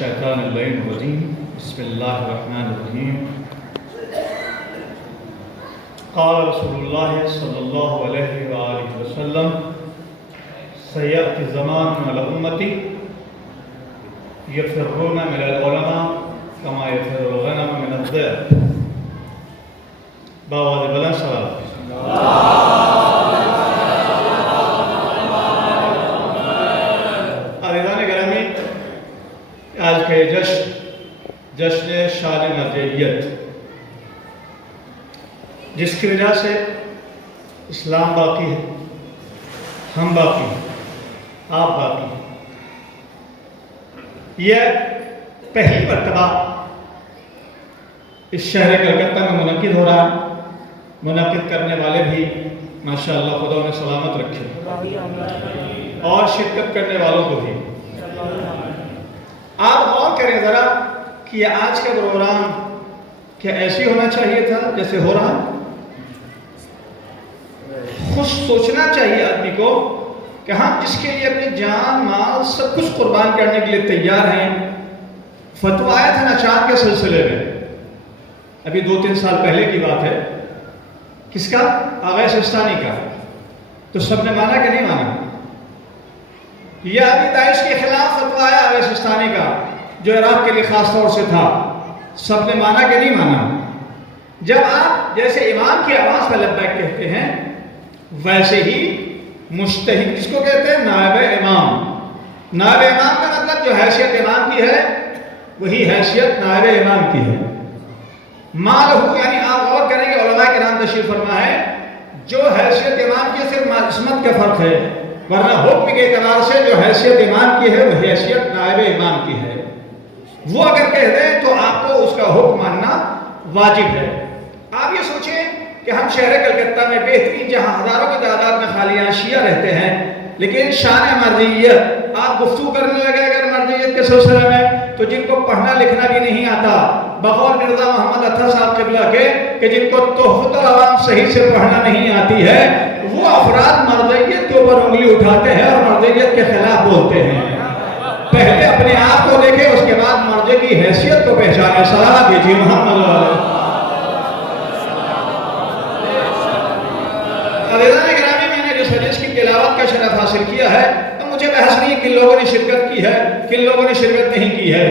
الشيطان اللعين الرجيم بسم الله الرحمن الرحيم قال رسول الله صلى الله عليه وآله وسلم سيأتي زمان على أمتي يفرون من العلماء كما يفر الغنم من الذئب بآواز بلند صلوات عزیزان گرامی، آج کا یہ جشن شان مرجعیت جس کی وجہ سے اسلام باقی ہے، ہم باقی ہیں، آپ باقی ہیں، یہ پہلی مرتبہ اس شہر کلکتہ میں منعقد ہو رہا ہے۔ منعقد کرنے والے بھی ماشاءاللہ خدا انہیں سلامت رکھے اور شرکت کرنے والوں کو بھی۔ آپ غور کریں ذرا کہ یہ آج کا پروگرام کیا ایسی ہونا چاہیے تھا جیسے ہو رہا؟ خوش سوچنا چاہیے آدمی کو کہ ہم جس کے لیے اپنی جان مال سب کچھ قربان کرنے کے لیے تیار ہیں۔ فتویٰ آیا تھا ناچار کے سلسلے میں، ابھی 2-3 سال پہلے کی بات ہے۔ کس کا؟ آغا سستانی کا۔ تو سب نے مانا کہ نہیں مانا؟ یہ ابھی داعش کے خلاف فتویٰ آیا آغا سستانی کا، جو عراق کے لیے خاص طور سے تھا۔ سب نے مانا کہ نہیں مانا؟ جب آپ جیسے امام کی آواز میں لبیک کہتے ہیں، ویسے ہی مجتہد جس کو کہتے ہیں نائب امام۔ نائب امام کا مطلب جو حیثیت امام کی ہے وہی حیثیت نائب امام کی ہے۔ مالہ یعنی آپ غور کریں کہ علماء کرام تشریف فرما ہے، جو حیثیت امام کی صرف عصمت کا فرق ہے، ورنہ حکم کے اعتبار سے جو حیثیت امام کی ہے وہ حیثیت نائب امام کی ہے۔ وہ اگر کہہ دیں تو آپ کو اس کا حکم ماننا واجب ہے۔ آپ یہ سوچیں کہ ہم شہر کلکتہ میں بہترین جہاں ہزاروں کی تعداد میں خالیہ شیعہ رہتے ہیں، لیکن شان مرضیت آپ گفتگو کرنے لگے اگر مرضیت کے سلسلے میں، تو جن کو پڑھنا لکھنا بھی نہیں آتا، بقول مرزا محمد اطہر صاحب قبلہ کے کہ جن کو تحفۃ العوام صحیح سے پڑھنا نہیں آتی ہے، وہ افراد مرضیت کے اوپر انگلی اٹھاتے ہیں اور مرضیت کے خلاف بولتے ہیں۔ پہلے اپنے آپ کو دیکھیں، اس کے بعد مرضی کی حیثیت کو پہچانے۔ صلاۃ کیجیے محمد عزیزان گرامی، میں نے جس حدیث کی تلاوت کا شرف حاصل کیا ہے، تو مجھے بحث نہیں کن لوگوں نے شرکت کی ہے کن لوگوں نے شرکت نہیں کی ہے۔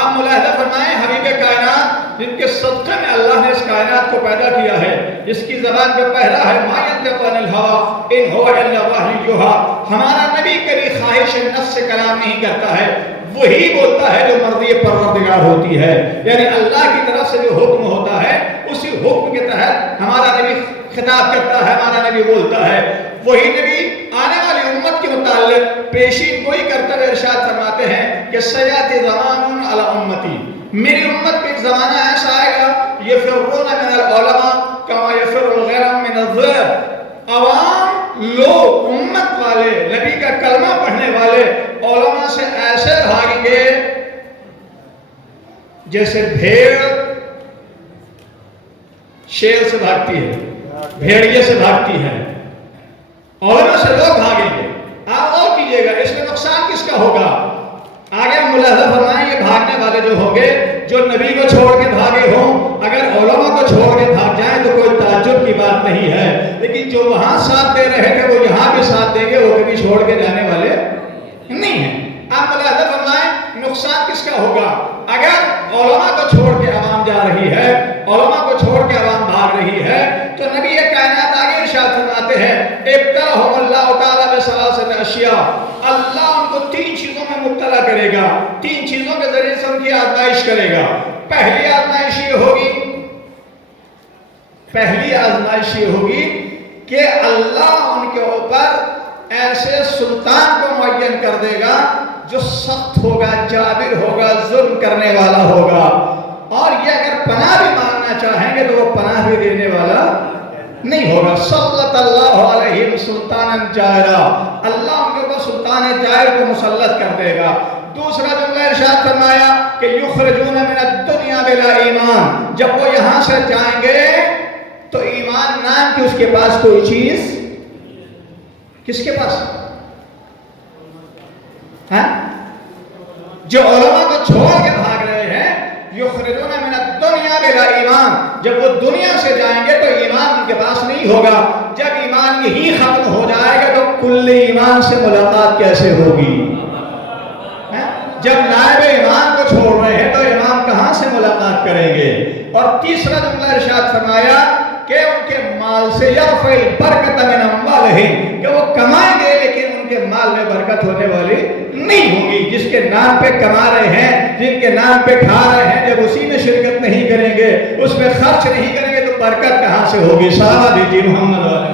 آپ ملاحظہ فرمائیں، حبیب کائنات جن کے صدقے میں اللہ نے اس کائنات کو پیدا کیا ہے، جس کی زبان پہ پہلا ہے ما ینطق عن الہویٰ ان هو الا وحی یوحیٰ، ہمارا نبی کبھی خواہش نفس سے کلام نہیں کرتا ہے، وہی بولتا ہے جو مرضی پروردگار ہوتی ہے۔ یعنی اللہ کی طرف سے جو حکم ہوتا ہے اسی حکم کے تحت ہمارا نبی خطاب کرتا ہے، ہمارا نبی بولتا ہے۔ وہی نبی آنے والی امت کے متعلق پیشین گوئی کرتے ہوئے ارشاد فرماتے ہیں کہ سیأتی زمان علی امتی، میری امت پہ ایک زمانہ ایسا آئے گا یفرون من العلماء کما یفر الغنم من الذئب، عوام لوگ امت والے نبی کا کلمہ پڑھنے والے علماء سے ایسے بھاگیں گے جیسے بھیڑ شیر سے بھاگتی ہے، بھیڑیے سے بھاگتی ہے، علماء سے لوگ بھاگیں گے۔ آپ اور کیجئے گا، اس میں نقصان کس کا ہوگا؟ آگے ہم ملاحظہ فرمائیں، یہ بھاگنے والے جو ہوں گے جو نبی کو چھوڑ کے بھاگے ہوں، اگر علماء کو چھوڑ کے بھاگ جائیں تو کوئی تعجب کی بات نہیں ہے، لیکن جو وہاں ساتھ دے رہے تھے وہ یہاں بھی ساتھ دیں گے، وہ کبھی چھوڑ کے جانے والے نہیں ہیں۔ آپ ملاحظہ فرمائیں، نقصان کس کا ہوگا؟ اگر علماء کو چھوڑ کے عوام جا رہی ہے، علماء کو چھوڑ کے عوام بھاگ رہی ہے، تو نبی کائنات آگے ارشاد فرماتے ہیں ابتلاہم اللہ تعالیٰ بثلاثۃ اشیاء، اللہ ان کو 3 چیزوں میں مبتلا کرے گا، 3 چیزوں کے ذریعے سے ان کی آزمائش کرے گا۔ پہلی آزمائش یہ ہوگی کہ اللہ ان کے اوپر ایسے سلطان کو معین کر دے گا جو سخت ہوگا، جابر ہوگا، ظلم کرنے والا ہوگا، اور یہ اگر پناہ بھی مانگنا چاہیں گے تو وہ پناہ بھی دینے والا نہیں ہوگا۔ سلط اللہ علیہم سلطانا جائرا، اللہ ان کے اوپر سلطان جائر کو مسلط کر دے گا۔ دوسرا جملہ ارشاد فرمایا کہ یخرجون من الدنیا بلا ایمان، جب وہ یہاں سے جائیں گے تو ایمان نام کی اس کے پاس کوئی چیز، کس کے پاس؟ جو علماء کو چھوڑ کے بھاگ رہے ہیں، یخرجون من الدنیا بلا ایمان، جب وہ دنیا سے جائیں گے تو ایمان ان کے پاس نہیں ہوگا، جب ایمان یہی ختم ہو جائے گا تو کل ایمان سے ملاقات کیسے ہوگی؟ جب نائب ایمان کو چھوڑ رہے ہیں تو ایمان کہاں سے ملاقات کریں گے؟ اور تیسرا جملہ ارشاد فرمایا کہ ان کے مال سے یرفع البرکۃ من اموالہم، کہ وہ کمائیں گے لیکن ان کے مال میں برکت ہونے والی نہیں ہوگی۔ جس کے نام پہ کما رہے ہیں، جن کے نام پہ کھا رہے ہیں، جب اسی میں شرکت نہیں کریں گے، اس میں خرچ نہیں کریں گے تو برکت کہاں سے ہوگی؟ صحابہ دیجیے محمد والے۔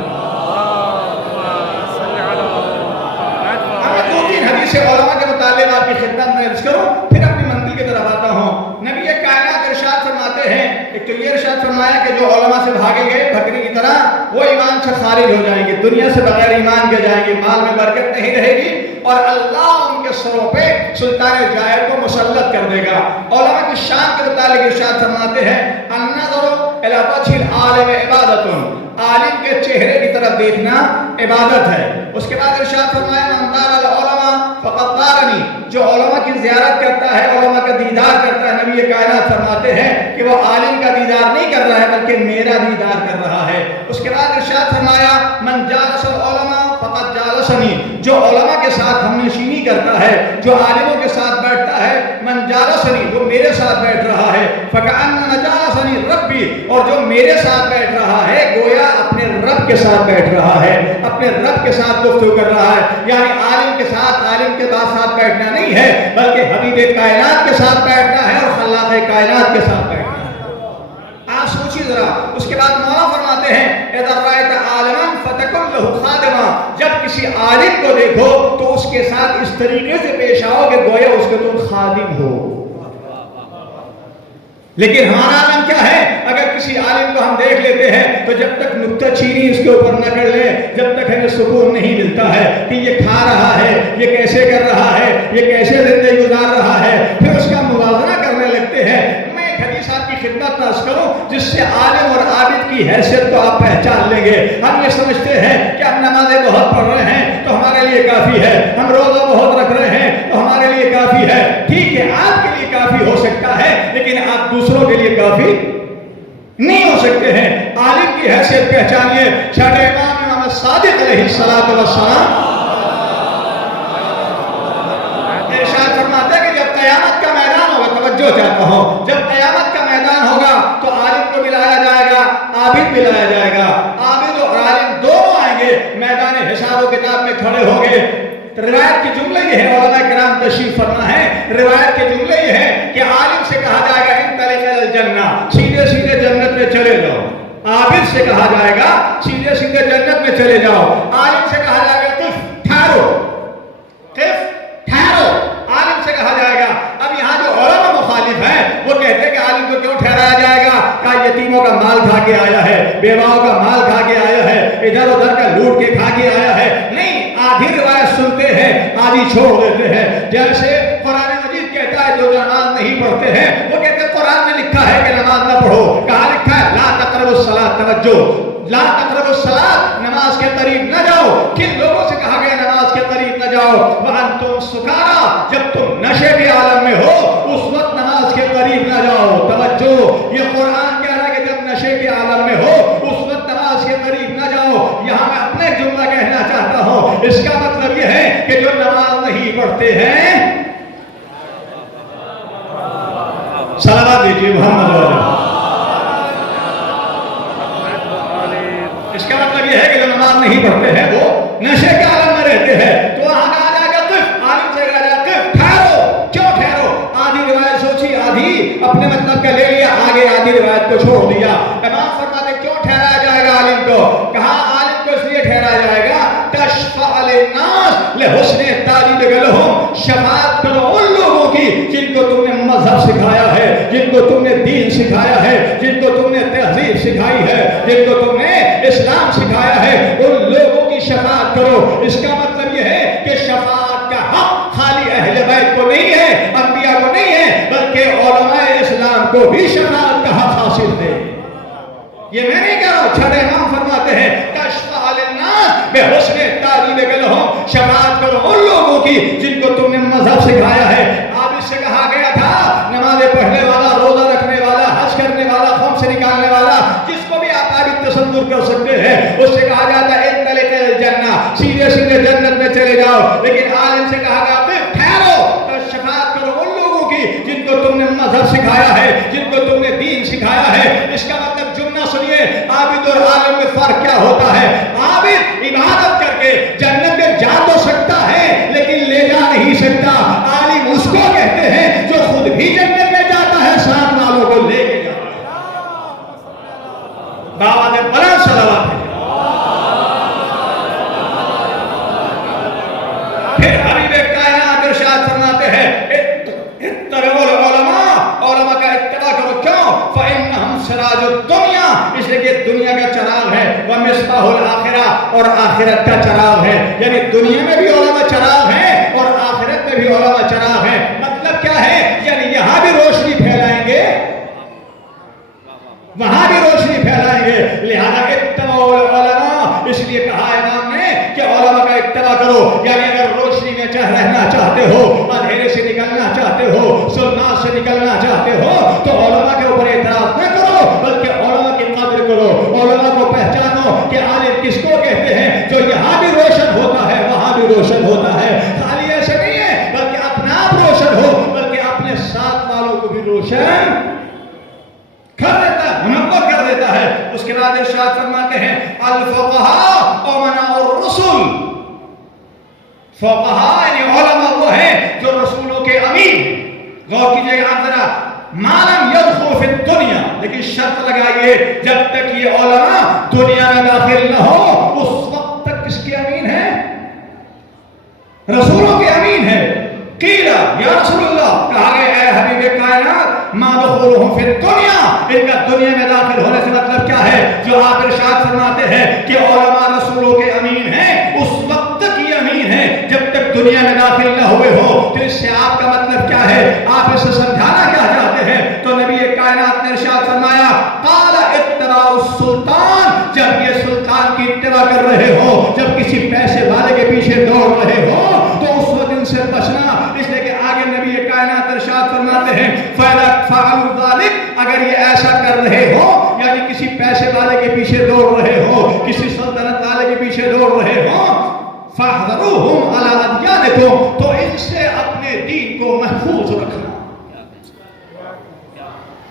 میں دو تین حدیث علماء کے متعلق آپ کی خدمت میں عرض کروں، پھر اپنی منزل کی طرف آتا ہوں۔ نبی کائنات ارشاد فرماتے ہیں، ایک تو یہ ارشاد فرمایا کہ جو علماء سے بھاگیں گے بکری کی طرح، وہ ایمان سے خارج ہو جائیں گے، دنیا سے بغیر ایمان کے جائیں گے، مال میں برکت نہیں رہے گی، اور اللہ ان کے سروں پہ سلطان جائر کو مسلط کر دے گا۔ علماء کی شان کے متعلق ارشاد فرماتے ہیں، النظر الی وجہ العالم عبادت، عالم کے چہرے کی طرف دیکھنا عبادت ہے۔ اس کے بعد ارشاد فرمایا، من زار العلماء فقد زارنی، جو علماء کی زیارت کرتا ہے، علماء کا دیدار کرتا ہے، نبی کائنات فرماتے ہیں کہ وہ عالم کا دیدار نہیں کر رہا ہے بلکہ میرا دیدار کر رہا ہے۔ اس کے بعد ارشاد فرمایا، من جالس العلماء فقد جالسنی، جو علماء کے ساتھ ہم نشینی کرتا ہے، جو عالموں کے ساتھ بیٹھتا ہے، من جالسنی، وہ میرے ساتھ بیٹھ رہا ہے، فکأنما جالسنی ربی، اور جو میرے ساتھ بیٹھ رہا ہے گویا اپنے رب کے ساتھ بیٹھ رہا ہے، اپنے رب کے ساتھ گفتگو کر رہا ہے۔ یعنی عالم کے ساتھ، عالم کے ساتھ بیٹھنا نہیں ہے بلکہ حبیب کائنات کے ساتھ بیٹھنا ہے اور خلاق کائنات کے ساتھ بیٹھنا ہے۔ آپ سوچیے ذرا۔ اس کے بعد مولا فرماتے ہیں، اذا رأیت عالما فتکن لہ خادما، جب کسی عالم کو دیکھو تو اس کے ساتھ اس طریقے سے پیش آؤ کہ گویا اس کے تم خادم ہو۔ لیکن ہمارا عالم کیا ہے؟ اگر کسی عالم کو ہم دیکھ لیتے ہیں تو جب تک نکتہ چینی اس کے اوپر نہ کر لے، جب تک ہمیں سکون نہیں ملتا ہے کہ یہ کھا رہا ہے، یہ کیسے کر رہا ہے، یہ کیسے زندگی گزار رہا ہے، پھر اس کا موازنہ کرنے لگتے ہیں۔ میں ایک حدیث آپ کی خدمت ناز کروں جس سے عالم اور عابد کی حیثیت کو آپ پہچان لیں گے۔ ہم یہ سمجھتے ہیں کہ ہم نمازیں بہت پڑھ رہے ہیں تو ہمارے لیے کافی ہے، ہم روزہ بہت رکھ رہے ہیں تو ہمارے لیے کافی ہے۔ ٹھیک ہے، آپ کے لیے کافی ہو سکتا ہے لیکن آپ دوسروں کے لیے کافی نہیں ہو سکتے ہیں۔ عالم کی حیثیت پہچانیے۔ چھٹے امام صادق علیہ السلام ارشاد فرماتے ہیں کہ جب قیامت کا میدان ہوگا، توجہ چاہتا ہوں، جب قیامت کا میدان ہوگا تو عالم کو ملایا جائے گا، عابد ملایا جائے گا، عابد اور عالم دونوں آئیں گے، میدان حساب و کتاب میں کھڑے ہوں گے۔ روایت کے جملے یہ ہے، علماء کرام تشریف فرما ہے، روایت کے جملے یہ ہے کہ عالم سے کہا جائے گا انطلق الی الجنہ، سیدھے سیدھے جنت میں چلے جاؤ۔ عابد سے کہا جائے گا سیدھے سیدھے جنت میں چلے جاؤ۔ عالم سے کہا جائے گا قف، ٹھہرو، قف، ٹھہرو، عالم سے کہا جائے گا۔ اب یہاں جو علماء مخالف ہیں وہ کہتے ہیں کہ عالم کو کیوں ٹھہرایا جائے گا؟ کہا یتیموں کا مال کھا کے آیا ہے، بیواؤں کا مال کھا کے آیا ہے، ادھر ادھر کا لوٹ کے کھا کے آیا ہے۔ نہیں، آدھی روایت سنتے ہیں، آدھی چھوڑ دیتے ہیں۔ جیسے قرآن مجید کہتا ہے جو نماز نہیں پڑھتے ہیں، وہ کہتے ہیں قرآن میں لکھا ہے کہ نماز نہ پڑھو۔ کہاں لکھا ہے؟ لا تقربوا الصلاۃ، توجہ، لا تقربوا الصلاۃ، نماز کے قریب نہ جاؤ۔ کن لوگوں سے کہا گیا نماز کے قریب نہ جاؤ؟ وانتم سکارا، جب تم نشے کے عالم میں ہو اس وقت نماز کے قریب نہ جاؤ۔ توجہ، یہ قرآن کہہ رہا ہے کہ جب نشے کے عالم میں ہو اس وقت نماز کے قریب نہ جاؤ۔ یہاں میں اپنے جملہ کہنا چاہتا ہوں، اس کا مطلب یہ ہے کہ جو نماز نہیں پڑھتے ہیں، صلوات دیجیے محمد علیہ، اس کا مطلب یہ ہے کہ جو نماز نہیں پڑھتے ہیں وہ نشے کے عالم میں رہتے ہیں۔ تو وہاں کہا جائے گا قف، عالم سے کہا جائے گا قف، ٹھہرو۔ کیوں ٹھہرو؟ آدھی روایت سوچی، آدھی اپنے مطلب کا لے لیا، آگے آدھی روایت کو چھوڑ دیا۔ امام فرماتے کیوں ٹھہرایا جائے گا عالم کو؟ کہا عالم کو اس لیے ٹھہرایا جائے گا تشفع للناس لحسن تعلیم لهم، شفاعت کرو ان لوگوں کی جن کو تم نے مذہب سکھایا ہے، جن کو تم نے دین سکھایا ہے، جن کو تم نے تہذیب سکھائی ہے، جن کو تم نے اسلام سکھایا ہے، ان لوگوں کی شفاعت کرو۔ اس کا مطلب یہ ہے کہ شفاعت کا حق خالی اہل بیت کو نہیں ہے، انبیاء کو نہیں ہے، بلکہ علماء اسلام کو بھی شفاعت کا حق حاصل ہے۔ یہ میں نہیں کہہ رہا ہوں، چھٹے امام فرماتے ہیں تشفع للناس بحسن تعلیم لهم، شفاعت کرو ان لوگوں کی جن کو تم نے مذہب سکھایا ہے۔ آپ جس سے کہا گیا تھا نمازیں پڑھنے والا، روزہ رکھنے والا، حج کرنے والا، خم سے نکالنے والا، جس کو بھی آپ عابد تصور کر سکتے ہیں، اس سے کہا جاتا ہے انطلق الی الجنہ، سیدھے سیدھے جنت میں چلے جاؤ. لیکن عالم سے کہا گیا ٹھہرو، شفاعت کرو ان لوگوں کی جن کو تم نے مذہب سکھایا ہے، جن کو تم نے دین سکھایا ہے. اس کا مطلب جملہ سنیے، عابد اور عالم میں فرق کیا ہوتا ہے؟ عابد عبادت کر کے جنت میں جا تو سکتا ہے لیکن لے جا نہیں سکتا. عالم اس کو کہتے ہیں جو خود بھی جنت میں جاتا ہے، ساتھ والوں کو لے کے جاتا ہے. دعوت بلند صلوات ہے. پھر حبیب کائنات ارشاد فرماتے ہیں اتبعوا العلماء، علماء کا اتباع کرو. کیوں؟ فإنہم سراج الدنیا، اس لیے کہ دنیا کا چراغ ہے، ومصباح الآخرہ، اور آخرت کا چراغ ہے. یعنی دنیا میں بھی علماء چراغ ہیں اور آخرت میں بھی علماء چراغ ہیں. مطلب کیا ہے؟ یعنی یہاں بھی روشنی پھیلائیں گے، وہاں بھی روشنی پھیلائیں گے. لہذا اتبعوا العلماء، اس لیے کہا امام نے کہ علماء کا اتباع کرو. یعنی اگر روشنی میں رہنا چاہتے ہو، اندھیرے سے نکلنا چاہتے ہو، ظلمات سے نکلنا چاہتے ہو، تو علماء کے اوپر اعتراض نہ کرو، بلکہ علماء کی قدر کرو. علماء کو پہچانو کہ عالم کس کو کہتے ہیں، جو یہاں بھی روشن ہوتا ہے وہاں بھی روشن ہوتا ہے. خالی ایسے نہیں ہے بلکہ اپنا آپ روشن ہو، بلکہ اپنے ساتھ والوں کو بھی روشن کر دیتا ہے، منور کر دیتا ہے. اس کے بعد ارشاد فرماتے ہیں الفقہاء امناء الرسل. فقہاء یعنی علماء وہ ہیں جو رسولوں کے امین. غور کیجئے گا آپ ذرا، ما لم يدخل فی الدنیا، لیکن شرط لگائیے جب تک یہ علماء دنیا میں داخل نہ ہو اس وقت تک کس کے امین ہیں؟ رسولوں کے امین ہیں. قیل یا رسول اللہ، کہا گیا اے حبیب کائنات ما دخولهم فی الدنیا، ان کا دنیا میں داخل ہونے سے مطلب کیا ہے؟ جو آپ ارشاد فرماتے ہیں کہ علماء رسولوں کے امین ہیں، اس وقت تک یہ امین ہیں جب تک دنیا میں داخل نہ ہوئے ہو. تو اس سے آپ کا مطلب کیا ہے؟ آپ اسے سمجھانا کیا چاہتے ہیں؟ تو نبی کائنات نے ارشاد فرمایا قال اتباع السلطان، جب یہ سلطان کی اتباع کر رہے ہو، جب کسی پیسے والے کے پیچھے دوڑ رہے ہو تو اس وقت ان سے بچنا. اس لیے کہ آگے نبی کائنات ارشاد فرماتے ہیں فَإِذَا فَعَلُوا ذَلِكَ، اگر یہ ایسا کر رہے ہو، یعنی کسی پیسے والے کے پیچھے دوڑ رہے ہو، کسی سلطنت والے کے پیچھے دوڑ رہے ہو، فَاحْذَرُوهُمْ عَلَىٰ أَدْيَانِكُمْ، تو ان سے اپنے دین کو محفوظ رکھنا.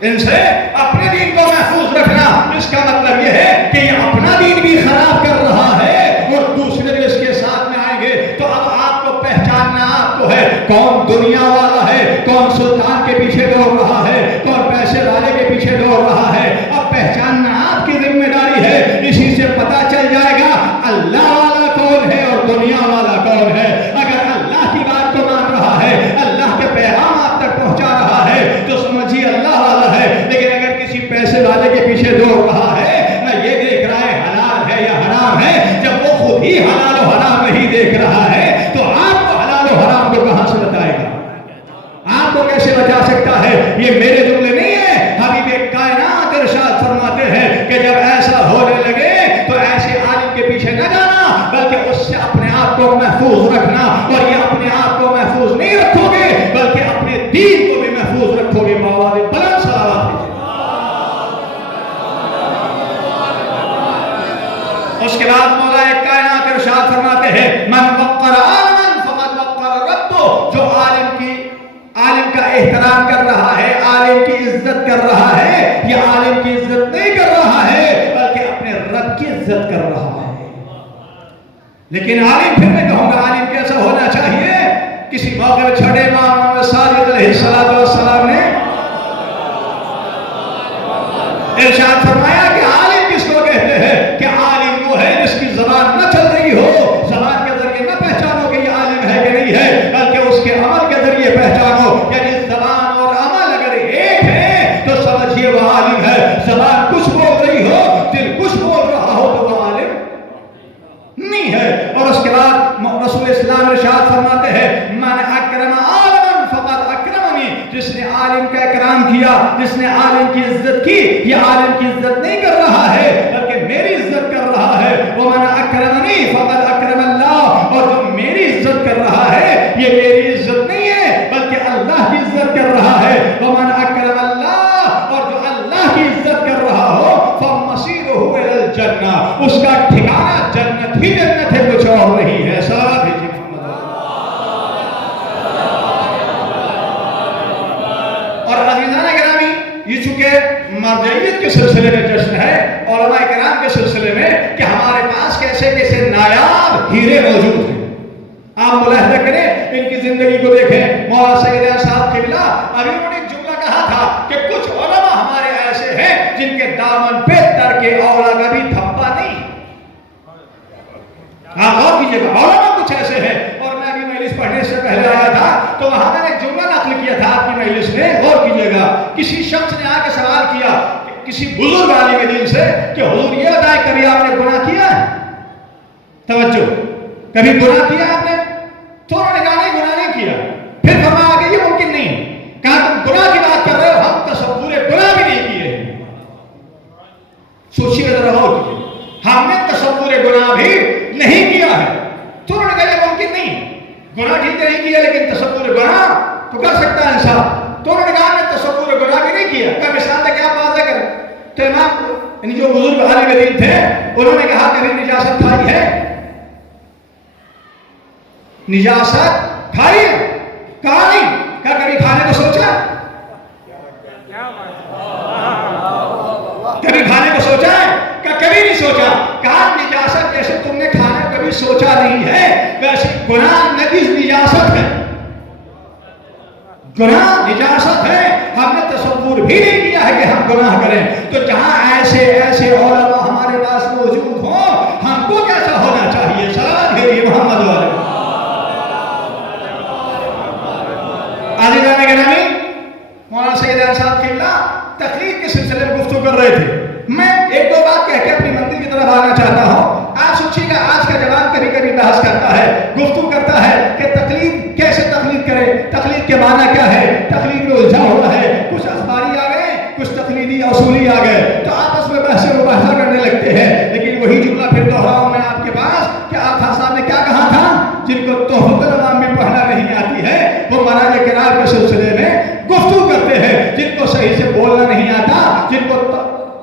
ان سے اپنے دین کو محفوظ رکھنا. اس کا مطلب یہ ہے کہ یہ اپنا دین بھی خراب کر رہا ہے اور دوسرے بھی اس کے ساتھ میں آئیں گے. تو اب آپ کو پہچاننا آپ کو ہے کون دنیا والا ہے، کون سلطان کے پیچھے دوڑ رہا ہے، کون پیسے والے کے پیچھے دوڑ رہا ہے. اب پہچاننا آپ کی ذمہ داری ہے. اسی سے پتا چل جائے گا اللہ والا کون ہے اور دنیا والا کون ہے. اگر اللہ کی بات کو مان رہا ہے، اللہ کے پیغام آپ تک پہنچا رہا ہے، تو سمجھیے اللہ والا ہے. لیکن اگر کسی پیسے والے کے پیچھے دوڑ رہا ہے، نہ یہ دیکھ رہا ہے حلال ہے یا حرام ہے، جب وہ خود ہی حلال و حرام نہیں دیکھ رہا ہے تو آپ کو حلال و حرام کو کہاں سے بتائے گا؟ آپ کو کیسے بچا سکتا ہے؟ یہ میرے جملے نہیں ہیں، حبیب کائنات ارشاد فرماتے ہیں کہ جب ایسا ہونے لگے تو ایسے عالم کے پیچھے نہ جانا، بلکہ اس سے اپنے آپ کو محفوظ رکھنا. اور یہ اپنے آپ کو محفوظ نہیں رکھو گے بلکہ اپنے دین کو بھی محفوظ رکھو گے. مواد بلند صلوات. اس کے بعد مولا کائنات ارشاد فرماتے ہیں من وقر عالما فقد وقر ربہ، جو عالم کا احترام کر رہا ہے، عالم کی عزت کر رہا ہے، یہ عالم کی عزت نہیں کر رہا ہے بلکہ اپنے رب کی عزت کر رہا ہے. لیکن عالم، پھر میں کہوں گا عالم کیسا ہونا چاہیے؟ کسی موقع میں چھٹے امام صادق علیہ السلام نے ارشاد فرمایا کہ عالم کس کو کہتے ہیں؟ کہ عالم وہ ہے جس کی زبان نہ چل رہی ہو، زبان کے ذریعے نہ پہچانو کہ یہ عالم ہے کہ نہیں ہے، بلکہ اس کے عمل کے ذریعے پہچانو. یعنی زبان اور عمل اگر ایک ہے تو سمجھیے وہ عالم ہے. زبان کچھ بول رہی ہو، دل کچھ بول رہا ہو تو وہ عالم نہیں ہے. اور اس کے بعد رسول اسلام ارشاد فرماتے ہیں من اکرم عالما فقد اکرمنی، جس نے عالم کا اکرام کیا، جس نے عالم کی عزت کی، یہ عالم کی عزت نہیں کر رہا ہے بلکہ میری عزت کر رہا ہے. ومن اکرمنی فقد اکرم اللہ، اور جو میری عزت کر رہا ہے یہ میری عزت نہیں ہے بلکہ اللہ کی عزت اور عزیزان گرامی یہ چونکہ مرجعیت کے سلسلے میں جشن ہے علماء کرام کے سلسلے میں کہ ہمارے پاس کیسے کیسے نایاب ہیرے موجود ہیں. آپ ملاحظہ کریں ان کی زندگی کو دیکھیں. مولانا سید احمد صاحب قبلہ ابھی انہوں نے ایک جملہ کہا تھا کہ کچھ علماء ہمارے ایسے ہیں جن کے دامن پہ ترک اولا کا بھی تھپا نہیں. آپ غور کیجیے گا علماء کچھ ایسے ہیں. اور میں ابھی مجلس پڑھنے سے پہلے آیا تھا تو وہاں میں نے ایک جملہ نقل کیا تھا آپ کی مجلس میں. غور کیجیے گا کسی شخص نے آ کے سوال کیا کسی بزرگ عالم دین سے کہ حضور یہ بتائیں کبھی آپ نے گناہ کیا ہے؟ توجہ, کبھی گناہ کیا آپ نے؟ تو انہوں نے کہا نہیں گناہ نہیں کیا. پھر فرمایا کہ یہ ممکن نہیں. کہا تم گناہ کی بات کر رہے ہو, ہم تصور گناہ بھی نہیں کیے ہیں. سوچیے ذرا غور کیجیے, ہم نے تصور گناہ بھی نہیں کیا ہے. تو انہوں نے کہا یہ ممکن نہیں. گناہ ٹھیک نہیں کیا لیکن تصور گناہ تو کر سکتا ہے انسان. تو انہوں نے کہا ہم نے تصور گناہ بھی نہیں کیا. کیا مثال ہے کہ آپ واضح کریں. تو امام یعنی جو بزرگ عالم دین تھے انہوں نے کہا کبھی نجاست کھائی ہے؟ نجاست کھائی ہے؟ کہا نہیں. کیا کبھی کھانے کو سوچا؟ کبھی کھانے کو سوچا ہے؟ کیا کبھی نہیں سوچا. کہا نجاست جیسے تم نے کھانا کبھی سوچا نہیں ہے ویسے گناہ نجس نجاست ہے. گناہ نجاست ہے, ہم نے تصور بھی نہیں کیا ہے کہ ہم گناہ کریں. تو جہاں ایسے ایسے علماء ہمارے پاس موجود ہوں ہم کو کیسا ہونا چاہیے؟ صلوات بھیجیے محمد والے. عزیزان گرامی مولانا سید احمد صاحب قبلہ تقریر کے سلسلے میں گفتگو کر رہے تھے. میں ایک دو بات کہہ کے اپنی منزل کی طرف آنا چاہتا ہوں. آپ سوچیے گا آج کا جوان کبھی کبھی بحث کرتا ہے, گفتگو کرتا ہے کہ تقلید کیسے تقلید کرے, تقلید کے معنی کیا ہے, تقلید میں الجھا ہوا ہے. کچھ اخباری آ گئے, کچھ تقلیدی اصولی آ گئے, تو آپس میں بحث مباحثہ کرنے لگتے ہیں. لیکن وہی جملہ پھر دوہراؤں میں آپ کے پاس کہ آپ خان صاحب نے کیا کہا تھا, جن کو تحفۃ الانام میں پڑھنا نہیں آتی ہے وہ مراج کرام کے سلسلے میں گفتگو کرتے ہیں. جن کو صحیح سے بولنا نہیں آتا, جن کو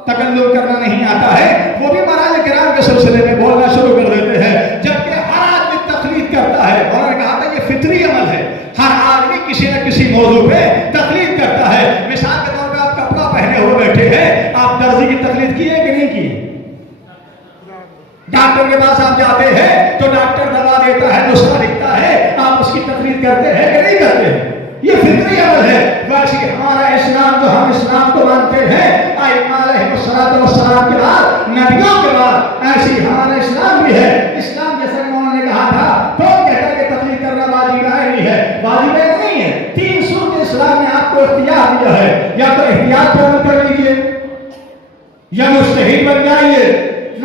تکلم کرنا نہیں آتا ہے, وہ بھی مراج کرام کے سلسلے میں بولنا شروع کر دیتے ہیں. جبکہ ہر آدمی تقلید کرتا ہے. انہوں نے کہا تھا یہ فطری عمل ہے, ہر آدمی کسی نہ کسی موضوع پہ تقلید کرتا ہے. مثال کے طور پہ آپ کپڑا پہنے ہوئے بیٹھے ہیں, آپ درزی کی تقلید کی ہے کہ نہیں کی؟ ڈاکٹر کے پاس آپ جاتے ہیں تو ڈاکٹر دوا دیتا ہے, نسخہ لکھتا ہے, آپ اس کی تقلید کرتے ہیں کہ نہیں کرتے ہیں؟ یہ فطری عمل ہے. ویسے ہمارا اسلام جو ہم اسلام کو مانتے ہیں ائمہ علیہم السلام کے بعد, نبیوں کے بعد, ایسی ہمارا اسلام بھی ہے. اسلام جیسا انہوں نے کہا تھا کون کہتا ہے کہ تقلید کرنا واجب نہیں ہے؟ واجب نہیں ہے. 3 صورت اسلام نے آپ کو اختیار دیا ہے, یا تو احتیاط پر عمل کر لیجیے یا مجتہد بن جائیے.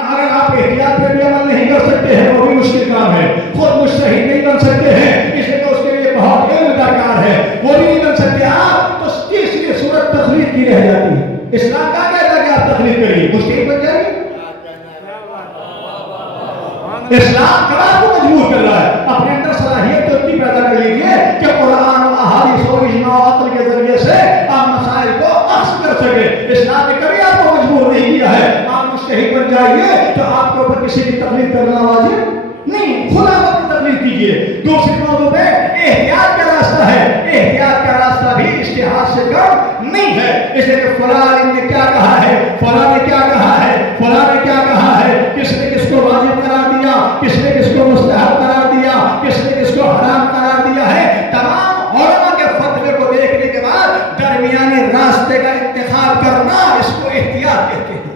اگر آپ احتیاط پہ بھی عمل نہیں کر سکتے ہیں وہ بھی مشکل کام ہے. خود مجتہد نہیں بن سکتے ہیں اس لیے تو اس کے لیے بہت علم درکار ہے, وہ بھی نہیں بن سکتے آپ, تو تیسری صورت تقلید کی رہ جاتی ہے. اسلام کا کہتا ہے کہ آپ تقلید کریے, مجتہد بن جائیے. اسلام کب آپ کو مجبور کر رہا ہے؟ اپنے اندر صلاحیت تو اتنی پیدا کر لیجیے کہ قرآن و احادیث و اجماع و عقل کے ذریعے سے آپ مسائل کو اخذ کر سکے. اسلام نے کبھی آپ کو مجبور نہیں کیا ہے. آپ مجتہد بن جائیے تو آپ کے اوپر کسی کی تقلید کرنا واجب نہیں, خدا وقت تقلید کیجیے. دوسری موضوع پہ احتیاط کا راستہ ہے, احتیاط کا راستہ بھی اجتہاد سے کم نہیں ہے. اس لیے کہ فلاں نے کیا کہا ہے, فلاں نے کیا کہا ہے, فلاں نے کیا کہا ہے, کس نے کس کو واجب قرار دیا, کس نے کس کو مستحب قرار دیا, کس نے کس کو حرام قرار دیا ہے. تمام علماء کے فتوے کو دیکھنے کے بعد درمیانی راستے کا انتخاب کرنا اس کو احتیاط کہتے ہیں.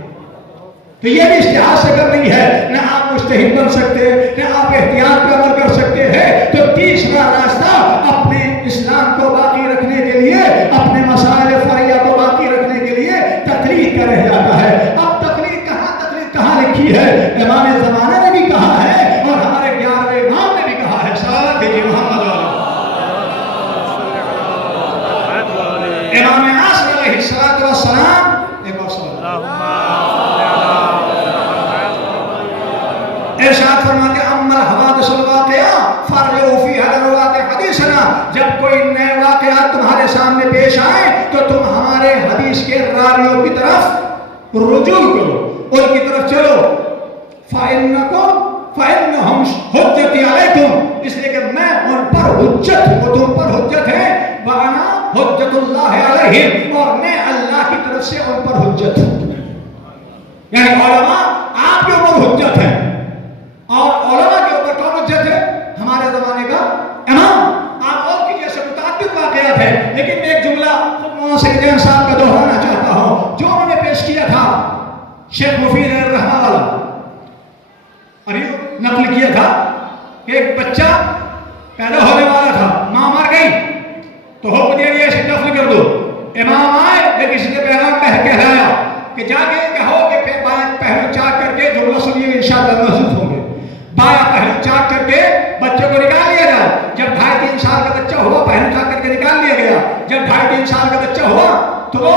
تو یہ بھی اجتہاد سے کم نہیں ہے. نہ آپ مجتہد بن سکتے, نہ آپ احتیاط پہ عمل کر سکتے ہیں. تو تیسرا راستہ اپنے اسلام کو باقی رکھنے کے لیے, اپنے مسائل فرعیہ کو باقی رکھنے کے لیے تقلید کا رہ جاتا ہے. اب تقلید کہاں لکھی ہے؟ امام زمانہ نے بھی کہا ہے اور ہمارے 11ویں امام نے بھی کہا ہے. صلوات بھیجیے محمد والے. امام عاصم علیہ السلام ایک اور سوال ارشاد فرماتے اما الحوادث الواقعہ فرعوا فیہا لرواة حدیثنا. جب کوئی نئے واقعات تمہارے سامنے پیش آئے تو تم ہمارے حدیث کے راویوں کی طرف رجوع کرو, ان کی طرف چلو. فَإِنَّهُمْ حُجَّتِي عَلَيْكُمْ, اس لیے کہ میں ان پر حجت ہوں, وہ تم پر حجت ہے. وَأَنَا حجت اللہ علیہم، اور میں اللہ کی طرف سے ان پر حجت ہوں. یعنی علماء آپ کے اوپر حجت ہے، اور علماء کے اوپر کون حجت ہے؟ ہمارے زمانے کا امام. آپ اور کی جیسے متعدد واقعات ہیں، لیکن میں ایک جملہ سید احمد صاحب کا دہرانا چاہتا ہوں جو انہوں نے پیش کیا تھا شیخ مفید الرحمہ والا، اور یہ نقل کیا تھا کہ ایک بچہ پیدا ہونے والا تھا، ماں مر گئی تو حکم دیا گیا اسے دفن کر دو. امام آئے لیکن کسی نے پیغام کہلایا کہ جا کے کہو کہ پہلو چاک کر کے جملہ سنیے انشاءاللہ محسوس ہوں گے. بایا پہلو چاک کر کے بچے کو نکال لیا جائے. جب 2.5-3 سال کا بچہ ہوا پہلو چاک کر کے نکال لیا گیا. جب 2.5-3 سال کا بچہ ہوا تو وہ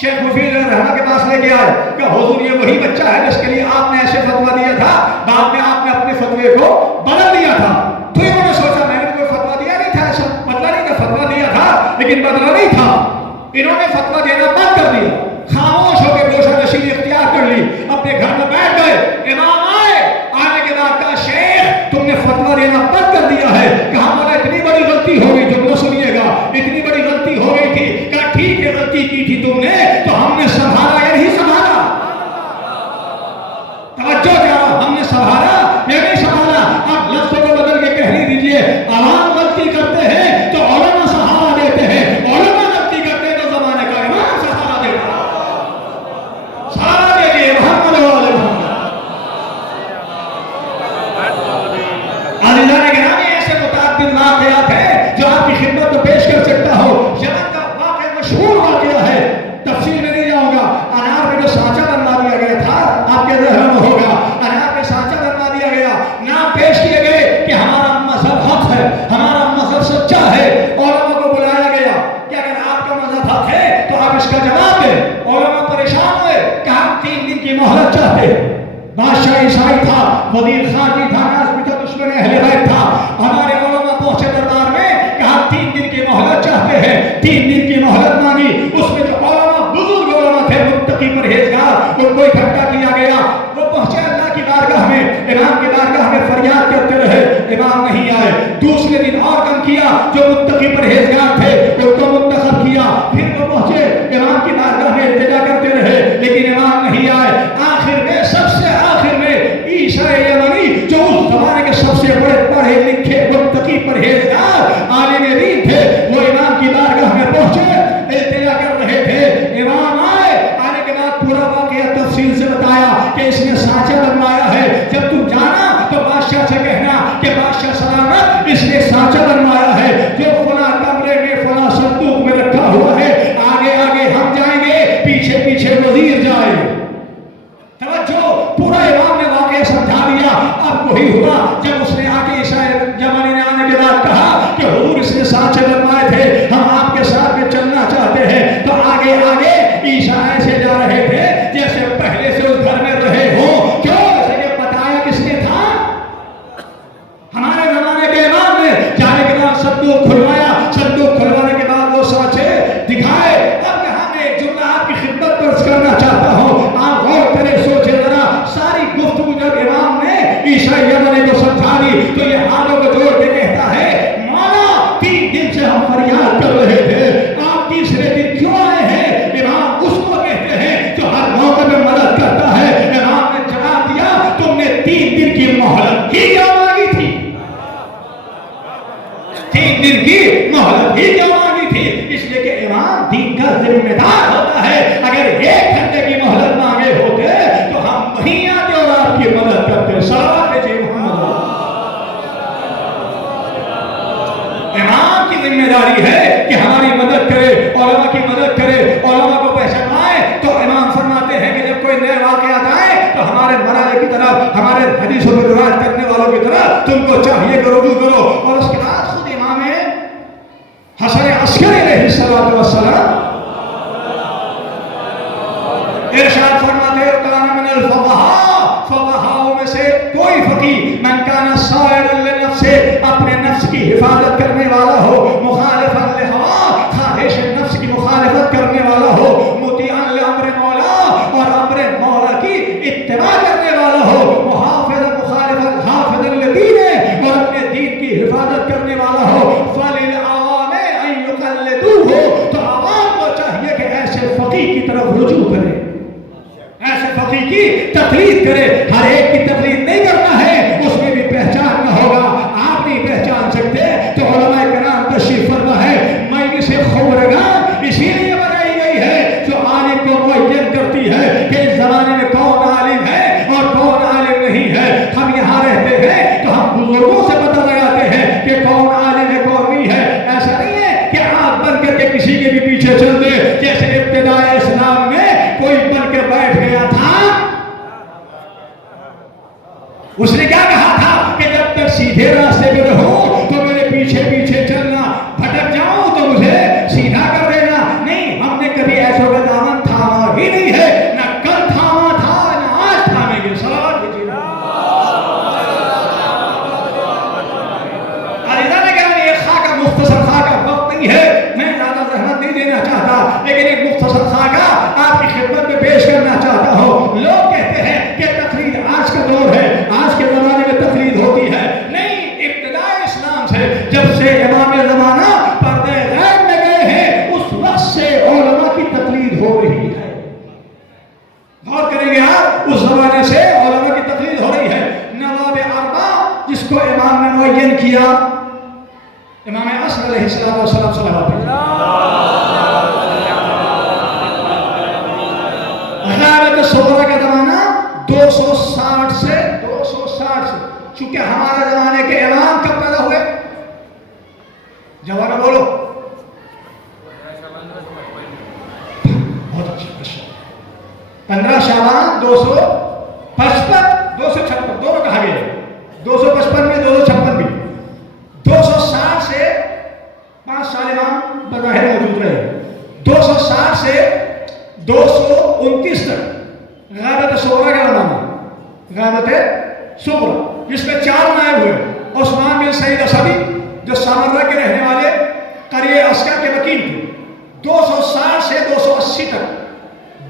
شیخ مفید الرحمہ کے پاس لے کے آئے کہ حضور یہ وہی بچہ ہے جس کے لیے آپ نے ایسے فتویٰ دیا تھا، بعد میں آپ نے اپنے فتوے کو بدل دیا تھا. تو انہوں نے سوچا میں نے کوئی فتویٰ دیا نہیں تھا، ایسا بدلا نہیں تھا، فتویٰ دیا تھا لیکن بدلا نہیں تھا. انہوں نے فتویٰ دینا بند کر دیا، خاموش ہو کے گوشہ نشینی اختیار کر لی، اپنے گھر میں بیٹھ گئے. امام آئے، آنے کے بعد کہا شیخ تم نے فتویٰ دینا بند کر دیا ہے. کہا مولا اتنی بڑی غلطی ہو گئی، جملہ سنیے گا، اتنی بڑی غلطی ہو گئی تھی. کہا ٹھیک ہے غلطی کی تھی تم نے تو ہم نے سنبھالا یا نہیں سنبھالا؟ توجہ کیا، ہم نے سنبھالا یا نہیں سنبھالا؟ اب لفظوں کو بدل کے کہہ دیجئے عوام غلطی کرتے ہیں تو علماء سہارا دیتے ہیں، علماء غلطی کرتے ہیں تو زمانے کا امام سہارا دیتا ہے. سہارا دیجئے محمد والے محمد. عزیزان گرامی ایسے متعدد واقعات ہیں جو آپ کی خدمت میں پیش کر سکتا ہوں. یمن کا واقعہ مشہور واقعہ ہے، تفصیل میں نہیں جاؤں گا. انار میں جو سانچہ بنوا دیا گیا تھا آپ کے ذہن میں ہوگا، انار میں سانچہ بنوا دیا گیا، نام پیش کیے گئے کہ ہمارا مذہب حق ہے، ہمارا مذہب سچا ہے. علماء کو بلایا گیا کہ اگر آپ کا مذہب حق ہے تو آپ اس کا جواب دیں. علماء پریشان ہوئے کہ ہم 3 دن کی مہلت چاہتے ہیں. بادشاہ عیسائی تھا، وزیر خارجی تھا، ناظمی تھا، دشمن اہل بیت تھا. ہمارے علماء پہنچے دربار میں کہ ہم 3 دن کی مہلت چاہتے ہیں. 3 دن کی مہلت مانگی. اس میں جو علماء بزرگ علماء تھے متقی پرہیزگار ان کو اکٹھا کیا گیا. وہ پہنچے اللہ کی بارگاہ میں، امام کی بارگاہ میں فریاد کرتے رہے، امام نہیں آئے. دوسرے دن اور کم کیا، جو متقی پرہیزگار تھے ان کو منتخب کیا. پھر وہ پہنچے امام کی بارگاہ میں التجا کرتے رہے لیکن امام نہیں آئے. آخر میں سب سے آخر میں عیسیٰ یمنی جو اس زمانے کے سب سے بڑے پڑھے لکھے متقی پرہیزگار عالم دین تھے وہ امام کی بارگاہ میں پہنچے، التجا کر رہے تھے. امام آئے، آنے کے بعد پورا واقعہ تفصیل سے بتایا کہ اس نے سانچہ بنوایا ہے. جب تم جانا تو بادشاہ سے کہنا کہ بادشاہ سلامت اس نے سانچہ بنوایا ہے جو فلاں کمرے میں فلاں صندوق میں رکھا ہوا ہے. آگے آگے ہم جائیں گے، پیچھے پیچھے وزیر جائے. توجہ، پورا امام نے واقعہ سمجھا دیا. اب وہی ہوا جب اس نے آگے عیسیٰ یمنی نے آنے کے بعد کہا کہ حضور اس نے سانچے بنوائے تھے، ہم آپ کے ساتھ میں چلنا چاہتے ہیں. تو آگے آگے عیسیٰ ایسے جا رہے تھے جیسے پہلے سے اس گھر میں رہے ہوں. کیوں؟ جیسے کہ بتایا کس نے تھا؟ ہمارے زمانے کے امام نے. جانے کے بعد صندوق کھلوایا، صندوق کھلوانے کے بعد وہ سانچے دکھائے. اب یہاں میں ایک جملہ آپ کی خدمت پر کرنا چاہتا ہوں، آپ غور کریں، سوچیں ذرا. ساری گفتگو جب امام نے عیسیٰ یمنی کو سمجھا دی تو یہ ہاتھوں کو جوڑ کے کہتا ہے مولا 3 دن سے ہم فریاد کر رہے تھے، آپ تیسرے دن کیوں آئے ہیں؟ امام اس کو کہتے ہیں جو ہر موقع میں مدد کرتا ہے. امام نے جواب دیا تم نے 3 دن کی مہلت ہی کیا مانگی تھی، 3 دن کی مہلت ہی کیا مانگی تھی. اس لیے کہ امام دین کا ذمہ دار ہوتا ہے. اگر 1 گھنٹے کی مہلت مانگے ہوتے تو ہم وہیں آتے اور آپ کی مدد کرتے. صلوات بھیجیے محمد. امام کی ذمہ داری ہے کہ ہماری مدد کرے، علماء کی مدد کرے، علماء کو پہچانائے. تو امام فرماتے ہیں کہ جب کوئی نئے واقعات آئے تو ہمارے مراجع کی طرف، ہمارے حدیثوں کی روایت کرنے والوں کی طرف تم کو چاہیے کہ رجوع کرو. اور اس کے بعد خود امام حسن عسکری علیہ الصلوۃ والسلام ارشاد فرماتے ہیں کان من الفقہاء، فقہاؤں میں سے کوئی فقیہ من کان صائرا لنفسہ، اپنے نفس کی حفاظت کرنے والا ہو، مخالفا لہوا، خواہش نفس کی مخالفت تقلید کرے، ہر ایک کی تقلید نہیں کرنا ہے، اس میں بھی پہچان نہ ہوگا، آپ نہیں پہچان سکتے تو علماء کرام تشریف فرما ہے مجلس خبرگان اسی لیے بنائی گئی ہے جو عالم کو معین کرتی ہے کہ اس زمانے میں کون عالم ہے اور کون عالم نہیں ہے۔ ہم یہاں رہتے ہیں تو ہم بزرگوں سے پتہ لگاتے ہیں کہ کون عالم ہے کون نہیں ہے، ایسا نہیں ہے کہ آپ بن کر کے کسی کے بھی پیچھے چل دے، جیسے ابتدائے اسلام میں کوئی بن کے بیٹھ گیا تھا، اس نے کیا کہا تھا کہ جب تک سیدھے راستے پہ رہو تو میرے پیچھے پیچھے چلنا، بھٹک جاؤں تو مجھے سیدھا کر دینا۔ نہیں، ہم نے کبھی ایسا کا دامن تھاما ہی نہیں ہے، نہ کل تھاما تھا نہ آج تھامیں گے۔ سلام بھیجیے۔ علیحدہ نے کہا یہ خاکہ مختصر خاکہ وقت نہیں ہے، میں زیادہ زحمت نہیں دینا چاہتا، لیکن ایک مختصر خاکہ آپ کی خدمت میں پیش کرنا چاہتا ہوں۔ لوگ کہتے ہیں کہ تقلید آج کا دور ہے، آج کے زمانے میں تقلید ہوتی ہے، نہیں، ابتدائے اسلام سے جب سے امام زمانہ پردے غیب میں گئے ہیں اس وقت سے علماء کی تقلید ہو رہی ہے۔ غور کریں گے آپ، اس زمانے سے علماء کی تقلید ہو رہی ہے۔ نواب اربع جس کو امام نے معین کیا، امام عصر علیہ السلام صلوات غیبت صغرا کا زمانہ 260 سے چونکہ ہمارے زمانے کے امام کب پیدا ہوئے؟ جواب بولو۔ بہت اچھا، 15 شعبان 255 256 دونوں کہا گیا ہے، 255 میں 256 بھی، 260 سے 5 سال امام بظاہر موجود رہے، 260 سے 229 تک غیبت صغرا کا زمانہ، غیبت صغرا، جس میں 4 نائب ہوئے۔ عثمان بن سعید اسدی جو سامرہ کے رہنے والے قریہ عسکر کے وکیل تھے، 260 سے 280 تک،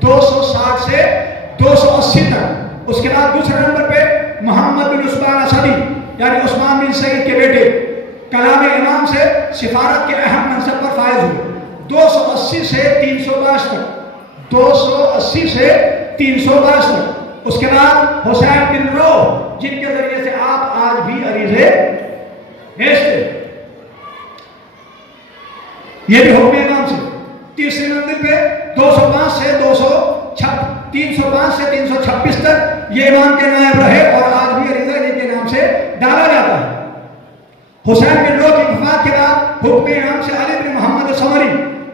260 سے 280 تک۔ اس کے بعد دوسرے نمبر پہ محمد بن عثمان اسدی یعنی عثمان بن سعید کے بیٹے، کلام امام سے سفارت کے اہم منصب پر فائز ہوئے، 280 سے 322 تک، 280 سے 322 تک۔ اس کے بعد حسین بن رو جن کے ذریعے سے آپ آج بھی عریضے بھیجتے، یہ بھی حکم امام سے۔ تیسری منزل پہ 205 سے 305 سے 326 تک یہ امام کے نائب رہے اور آج بھی عریضہ ان کے نام سے ڈالا جاتا ہے۔ حسین بن رو کی وفات کے بعد حکم امام سے علی بن محمد سمری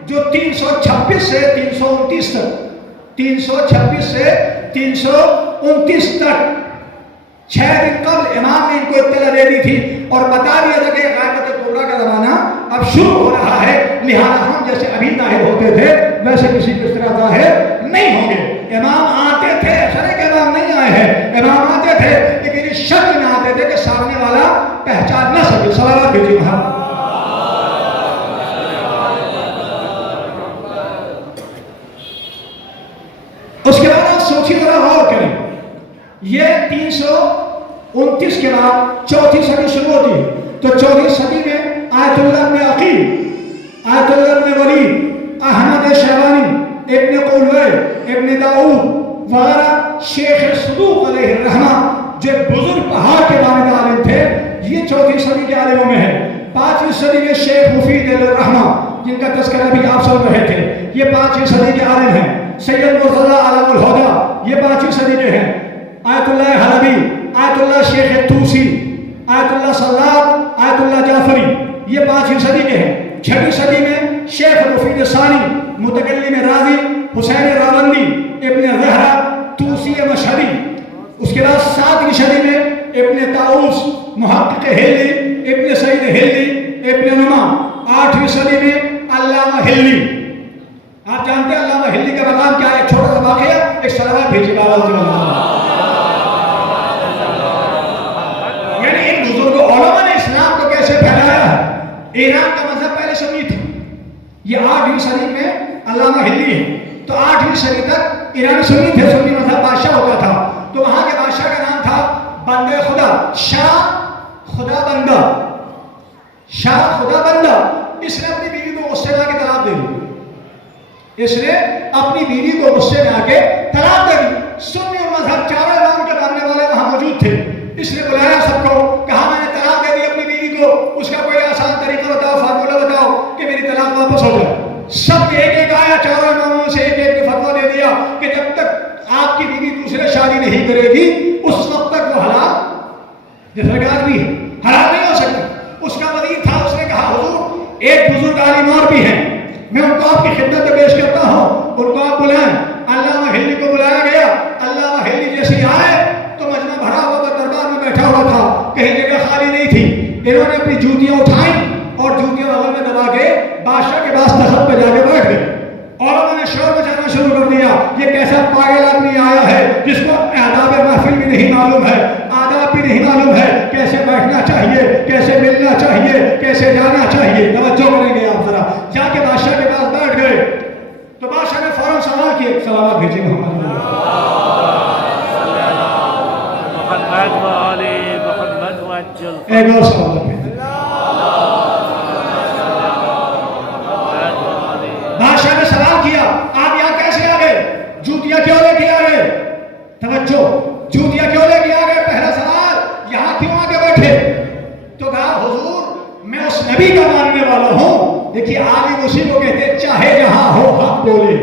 جو 326 سے 329 تک، 326 سے 329 تک 6 دن قبل امام نے ان کو اطلاع دے دی تھی اور بتا دیا تھا کہ غیبت کبریٰ کا زمانہ اب شروع ہو رہا ہے، لہذا ہم جیسے ابھی ظاہر ہوتے تھے ویسے کسی کس طرح ظاہر نہیں ہوں گے۔ امام آتے تھے، ایسا نہیں کہ امام نہیں آئے ہیں، امام آتے تھے لیکن اس شکل میں آتے تھے کہ سامنے والا پہچان نہ سکے۔ صلوات بھیجیے محمد۔ اس کے بعد آپ سوچی طرح غور کریں، یہ 329 کے بعد چوتھی صدی شروع ہوتی ہے، تو چوتھی صدی میں آیت اللہ ابن عقیل، آیت اللہ ابن ولید، احمد شیبانی، ابن قلوی، ابن داؤد وغیرہ شیخ صدوق علیہ الرحمہ جو بزرگ پہاڑ کے مانند عالم تھے، یہ چوتھی صدی کے عالموں میں ہے۔ 5ویں صدی میں شیخ مفید الرحمہ جن کا تذکرہ بھی آپ سن رہے تھے، یہ 5ویں صدی کے عالم ہیں۔ سید مرتضی عالم الہدیٰ یہ 5ویں صدی کے ہیں۔ آیت اللہ حلبی، آیت اللہ شیخ توسی، آیت اللہ سلاب، آیت اللہ جعفری یہ 5ویں صدی کے ہیں۔ 6ویں صدی میں شیخ مفید ثانی، متکلم راضی، حسین راوندی، ابن زہرا، توسی مشہدی۔ اس کے بعد 7ویں صدی میں ابن طاؤس، محقق ہلی، ابن سعید ہلی، ابن نما۔ 8ویں صدی میں علامہ ہلی۔ آپ جانتے ہیں علامہ ہلی کا مقام کیا ہے؟ ایک چھوٹا سا واقعہ، ایک صلوات بھیجیے بابا رضی اللہ عنہ۔ یعنی ان بزرگ علماء نے اسلام کو کیسے پھیلایا ہے۔ ایران کا مذہب پہلے سنی تھی، یہ 8ویں صدی میں علامہ ہلی ہے، تو 8ویں صدی تک ایرانی سنی تھے، سنی مذہب بادشاہ ہوتا تھا، تو وہاں کے بادشاہ کا نام تھا بندے خدا، شاہ خدا بندہ، شاہ خدا بندہ۔ اس نے اپنی بیوی کو غصے میں آ کے طلاق دے دی، اس نے اپنی بیوی کو غصے میں آ کے طلاق دے دی۔ سنی مذہب چاروں موجود تھے. اس نے بلایا سب کو, کہا میں نے طلاق دے دی اپنی بیوی کو, اس کا کوئی آسان طریقہ بتاؤ, فارمولہ بتاؤ کہ میری طلاق واپس ہو جائے. سب نے ایک ایک آیا, چاروں اماموں سے ایک ایک نے فتویٰ دے دیا کہ جب تک آپ کی بیوی دوسرے شادی نہیں کرے گی اس وقت تک وہ حلال, جیسا کہ آج بھی ہے, حلال نہیں ہو سکتی. اس کا وزیر تھا, اس نے کہا حضور ایک بزرگ عالم اور بھی ہیں, میں ان کو آپ کی خدمت میں پیش کرتا ہوں, ان کو آپ بلائیں. علامہ ہلی کو بلایا گیا. علامہ ہلی جیسے آئے تو مجمع بھرا ہوا دربار میں بیٹھا ہوا تھا, کہیں جگہ خالی نہیں تھی. انہوں نے اپنی جوتیاں اٹھائیں اور جوتیاں بغل میں دبا کے بادشاہ کے پاس تخت پہ جا کے بیٹھ گئے, اور انہوں نے شور مچانا شروع کر دیا, یہ کیسا پاگل آدمی آیا ہے جس کو آداب محفل بھی نہیں معلوم ہے, آداب بھی نہیں معلوم ہے, کیسے بیٹھنا چاہیے, کیسے ملنا چاہیے, کیسے جانا چاہیے. توجہ کریں گے آپ ذرا. جا کے بادشاہ کے پاس بیٹھ گئے تو بادشاہ نے فوراً سوال کیے, سلامات بھیجیں محمد ایک اور سوال ہے. بادشاہ نے سوال کیا, آپ یہاں کیسے آ گئے, جوتیاں کیوں لے کے آ گئے؟ توجہ, جوتیاں کیوں لے کے آ گئے؟ پہلا سوال, یہاں کیوں آ کے بیٹھے؟ تو کہا حضور میں اس نبی کا ماننے والا ہوں. دیکھیے عالم اسی کو کہتے ہیں چاہے جہاں ہو حق بولے.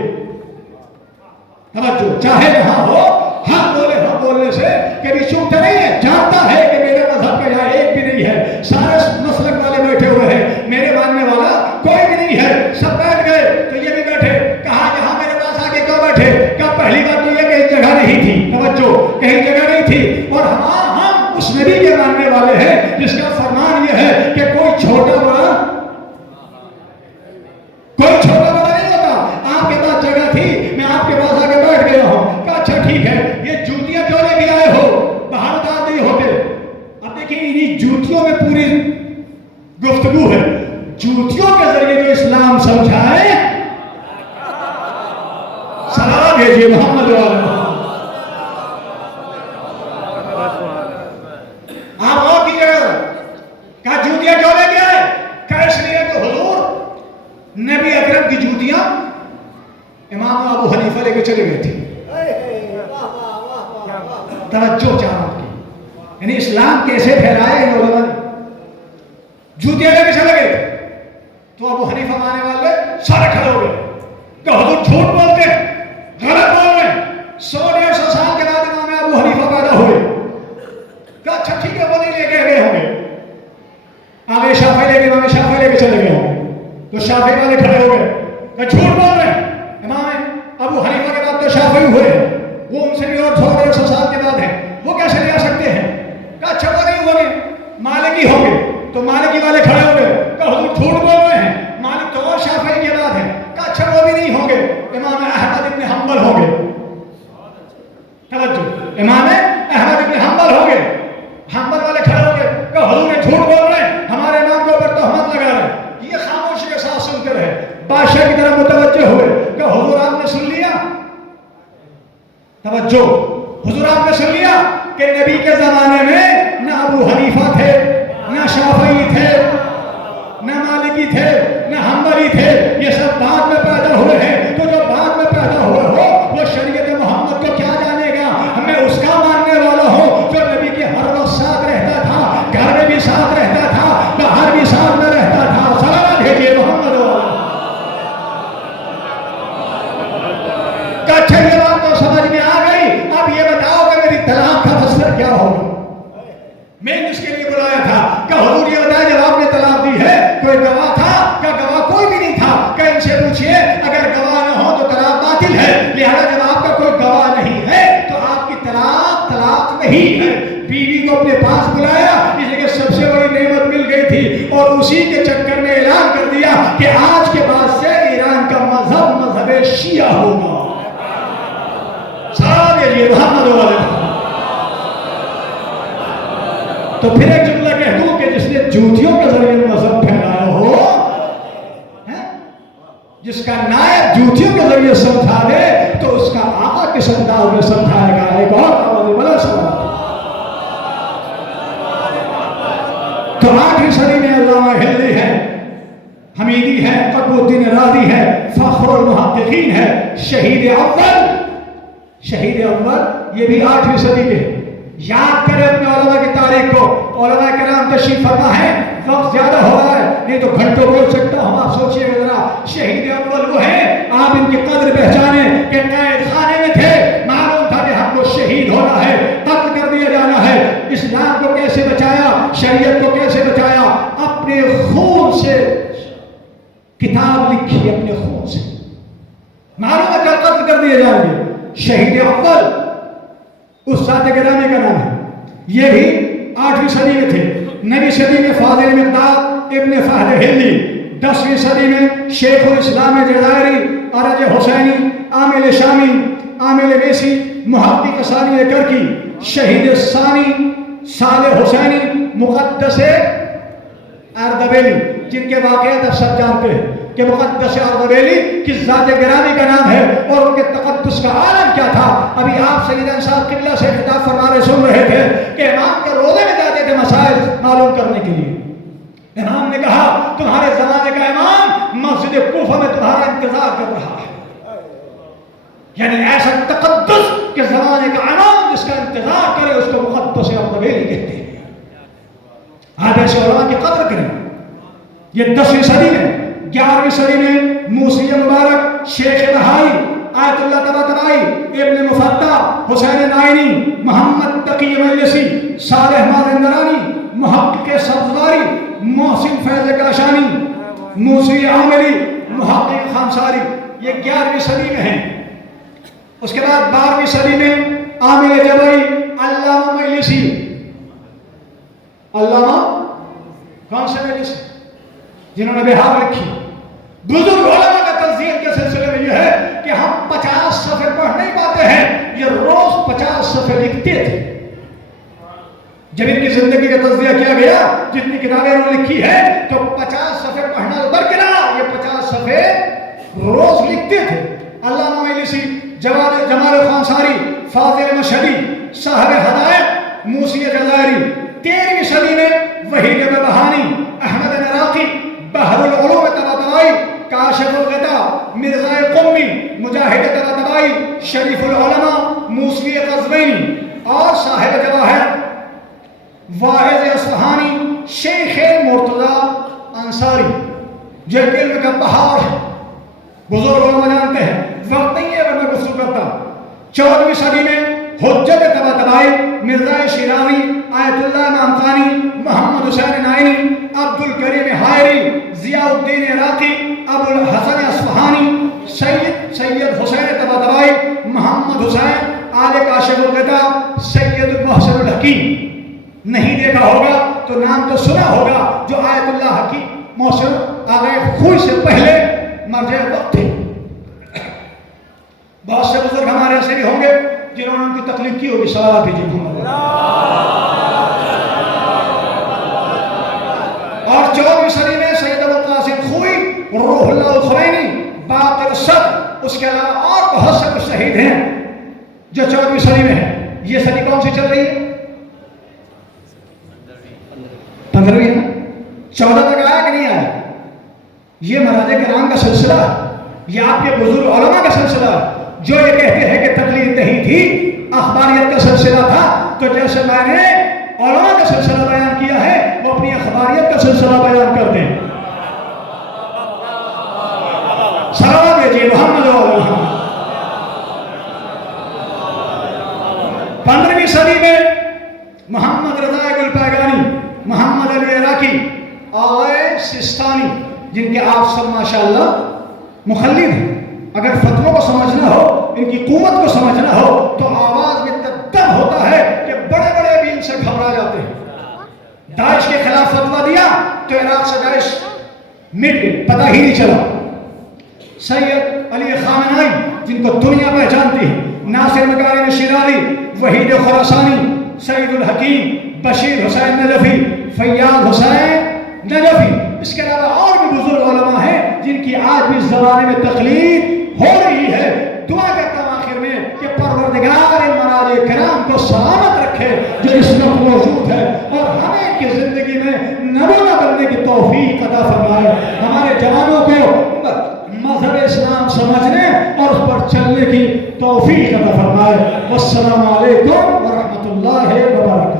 توجہ, چاہے جہاں ہو حق بولے. حق بولنے سے کبھی چوکتا نہیں ہے, جانتا ہے کہ میرے مذہب کا یہاں ایک بھی نہیں ہے, سارے مسلک والے بیٹھے ہوئے ہیں, میرے ماننے والا کوئی بھی نہیں ہے. سب بیٹھ گئے تو یہ بھی بیٹھے. کہا یہاں میرے پاس آ کے کیوں بیٹھے؟ کہا پہلی بات تو یہ کہیں جگہ نہیں تھی. توجہ, کہیں جگہ نہیں تھی, اور ہم اس نبی کے ماننے والے ہیں جس کا فرمان یہ ہے کہ کوئی چھوٹا بڑا نہیں ہوتا. آپ کے پاس جگہ تھی, میں آپ کے پاس آ کے بیٹھ گیا ہوں. کہا اچھا ٹھیک ہے, یہ جوتیاں کیوں لے کے آئے ہو؟ باہر اتار نہیں ہوتے. اب دیکھیں انہی جوتیوں میں پوری گفتگو ہے. جوتیوں کے ذریعے جو اسلام سمجھائے, سلام بھیجیے محمد والا. آپ اور کی جگہ کہا جوتیاں کیوں لے کے آئے؟ کہا اس لیے کہ حضور نبی اکرم کی جوتیاں امام ابو حنیفہ لے کے چلے گئے تھے. توجہ چاہوں کی, یعنی اسلام کیسے پھیلائے ان علماء نے. جوتیاں لے کے چلے گئے تو ابو حنیفہ ماننے والے سارے کھڑے ہو گئے کہ حضور جھوٹ بولتے ہیں, غلط بول رہے ہیں. 100-150 سال کے بعد امام ابو حنیفہ پیدا ہوئے. کہا اچھا ٹھیک ہے, وہ نہیں لے کے گئے ہوں گے, آگے شافعی لے کے, امام شافعی لے کے چلے گئے ہوں گے. تو شافعی والے کھڑے ہو گئے کہ جھوٹ بول رہے ہیں, امام ابو حنیفہ کے بعد تو شافعی ہوئے ہیں, وہ ان سے بھی اور 100-150 سال کے بعد ہیں, وہ کیسے لے آ سکتے ہیں؟ کہا اچھا وہ نہیں ہوں گے, مالکی ہوں گے. تو مالکی والے کھڑے ہو گئے کہ حضور جھوٹ بول رہے ہیں, مالک تو اور شافعی کے بعد ہیں. کہا اچھا وہ بھی نہیں ہوں گے, امام احمد ابن حنبل ہوں گے. توجہ, امام احمد ابن حنبل ہوں گے. حنبل والے کھڑے ہو گئے کہ حضور نے جھوٹ بول رہے ہیں, ہمارے امام کے اوپر تہمت لگا رہے ہیں. یہ خاموشی کے ساتھ سنتے رہے. بادشاہ کی طرف متوجہ ہوئے کہ حضور آپ نے سن لیا. توجہ, حضور آپ نے سن لیا کہ نبی کے زمانے میں نہ ابو حنیفہ تھے, نہ شافعی تھے, نہ مالکی تھے, نہ حنبلی تھے, یہ سب بعد میں پیدا ہوئے ہیں. تو جو بعد میں پیدا ہوئے ہو وہ شریعت محمد کو کیا جانے گا؟ میں اس کا ماننے والا ہوں جو نبی کے ہر وقت ساتھ رہتا تھا, گھر میں بھی ساتھ رہتا تھا, باہر بھی ساتھ میں رہتا تھا. سلام بھیجیے محمد والا. اچھا یہ بات تو سمجھ میں آ گئی, اب یہ بتاؤ کہ میری طلاق کا مقصد کیا ہوگا؟ میں نے اس کے لیے بلایا تھا کہ حضور یہ بتایا جب آپ نے طلاق دی ہے کوئی گواہ تھا؟ کہ گواہ کوئی بھی نہیں تھا. کہ ان سے پوچھئے اگر گواہ نہ ہو تو طلاق باطل ہے, لہذا جب آپ کا کوئی گواہ نہیں ہے تو آپ کی طلاق نہیں ہے. بیوی کو اپنے پاس بلایا, اس لیے سب سے بڑی نعمت مل گئی تھی, اور اسی کے چکر میں اعلان کر دیا کہ آج کے بعد سے ایران کا مذہب شیعہ ہوگا. سلام یہ محمد والے. تو پھر ایک جملہ کہہ دوں کہ جس نے جوتیوں کے ذریعے مذہب پھیلایا ہو, جس کا نائب جوتیوں کے ذریعے سمجھا دے تو اس کا آقا کس انداز میں سمجھائے گا. ایک اور آواز بلا سلام. تو 8ویں صدی میں علامہ ہلی ہے, حمیدی ہے, قطب الدین رازی ہے, فخر المحققین ہے, شہید اول یہ بھی 8ویں صدی کے. یاد کرے اپنے علماء کی تاریخ کو. علماء کرام تشریف فرما ہے, وقت زیادہ ہو رہا ہے نہیں تو گھنٹوں بول سکتا ہوں. آپ سوچئے ذرا, شہید اول وہ ہیں, آپ ان کی قدر پہچانے کہ قید خانے میں تھے, معلوم تھا کہ ہم کو شہید ہونا ہے, قتل کر دیا جانا ہے. اسلام کو کیسے بچایا, شریعت کو کیسے بچایا, اپنے خون سے کتاب لکھی, اپنے خون سے. معلوم ہے کل قتل کر دیے جائیں گے. شہید اول اس ذات گرامی کا نام ہے. یہ بھی 8ویں صدی میں تھے. 9ویں صدی میں فاضل مقداد ابن فہد ہندی, 10ویں صدی میں شیخ الاسلام جزائری ارج حسینی, عامل شامی, عامل میسی, محقق ثانی کرکی, شہید ثانی صالح حسینی, مقدس اردبیلی, جن کے واقعات آپ سب جانتے ہیں کہ مقدس اردبیلی کس ذات گرامی کا نام ہے اور ان کے تقدس کا عالم کیا تھا. ابھی آپ سیدنا صاحب قبلہ سے خطاب فرمانے سن رہے تھے کہ امام کے روزے میں جاتے تھے مسائل معلوم کرنے کے لیے. امام نے کہا تمہارے زمانے کا امام مسجد کوفہ میں تمہارا انتظار کر رہا ہے. یعنی ایسا تقدس کہ زمانے کا امام جس کا انتظار کرے اس کو مقدس اردبیلی کہتے ہیں. آپ ایسے علماء کی قدر کریں. یہ 10ویں صدی میں, 11ویں صدی میں موسی مبارک, شیخ بہائی آیت اللہ طباطبائی, ابن مفتح, حسین نائینی, محمد تقی مجلسی, صالح مازندرانی, محقق سبزواری, محسن فیض کاشانی, موسی عاملی, محقق خانساری, یہ 11ویں صدی میں ہیں. اس کے بعد 12ویں صدی میں عامل جبئی, علامہ مجلسی. علامہ کون سے مجلسی؟ جنہوں نے بہار لکھی. بزرگ علماء کا تنظیم کے سلسلے میں یہ ہے کہ ہم 50 صفحے پڑھ نہیں پاتے ہیں, یہ روز 50 صفحے لکھتے تھے. جب ان کی زندگی کا تجزیہ کیا گیا, جتنی کتابیں انہوں نے لکھی ہے, تو 50 صفحے پڑھنا درکنار, یہ 50 صفحے روز لکھتے تھے. علامہ مجلسی, جمال خانساری, فاضل مشہدی, صاحب ہدایت, موسی جزائری. 13ویں صدی میں وحید بہانی, احمد عراقی, بحر العلوم طباطبائی, کاشف الغطا, مرزا قمی, مجاہد طباطبائی, شریف العلماء, موسوی قزوینی, اور صاحب جواہر واعظ اصفہانی, شیخ مرتضی انصاری, جو علم کا بہار ہے. بزرگ علماء جانتے ہیں, وقت نہیں ہے اگر میں گفتگو کرتا. 14ویں صدی میں حجت طباطبائی, مرزا شیراوی, آیت اللہ نامخانی, محمد حسین نائینی, عبد الکریم حائری, ضیاء الدین عراقی, ابو الحسن اصفہانی, سید حسین طباطبائی, محمد حسین, آل کاشف الغطا, سید المحسن الحکیم. نہیں دیکھا ہوگا تو نام تو سنا ہوگا, جو آیت اللہ حکیم محسن آغا خوئی سے پہلے مرجع وقت تھے. بہت سے بزرگ ہمارے ایسے بھی ہوں گے جنہوں نے ان کی تقلید کی ہوگی. صلوات کیجیے محمد. اور 14ویں صدی میں سید ابوالقاسم خوئی, روح اللہ الخمینی, باقر صدر, اس کے علاوہ اور بہت سے کچھ شہید ہیں جو 14ویں صدی میں ہیں. یہ صدی کون سی چل رہی ہے؟ 15ویں ہے. 14 تک آیا کہ نہیں آیا؟ یہ مراجع کرام کا سلسلہ, یہ آپ کے بزرگ علماء کا سلسلہ, جو یہ کہتے ہیں کہ تقلید نہیں تھی, اخباریت کا سلسلہ تھا. تو جیسے میں نے علماء کا سلسلہ بیان کیا ہے, وہ اپنی اخباریت کا سلسلہ بیان کر دیں. صلوات بھیجیے محمد و محمد. 15ویں صدی میں محمد رضا گل پیگانی, محمد علی عراقی اور سستانی, جن کے آپ سب ماشاءاللہ مخلد ہیں. اگر فتووں کو سمجھنا ہو, ان کی قوت کو سمجھنا ہو, تو آواز میں تدم ہوتا ہے کہ بڑے بڑے بھی ان سے گھبرا جاتے ہیں. داعش کے خلاف فتوہ دیا تو عراق سے داعش مٹ گئی, پتہ ہی نہیں چلا. سید علی خامنائی, جن کو دنیا پہچانتی ہے, ناصر مکارم شیرازی, وحید خراسانی, سید الحکیم, بشیر حسین نجفی, فیاض حسین نجفی. اس کے علاوہ اور بھی بزرگ علماء ہیں جن کی آج بھی زمانے میں تقلید ہو رہی ہے. دعا کرتا ہوں آخر میں کہ پروردگار ان مراجع کرام کو سلامت رکھے جو اس وقت موجود ہے, اور ہمیں کی زندگی میں نمونہ بننے کی توفیق عطا فرمائے. ہمارے جوانوں کو مذہب اسلام سمجھنے اور اس پر چلنے کی توفیق عطا فرمائے. والسلام علیکم ورحمۃ اللہ. اللہ وبرکاتہ.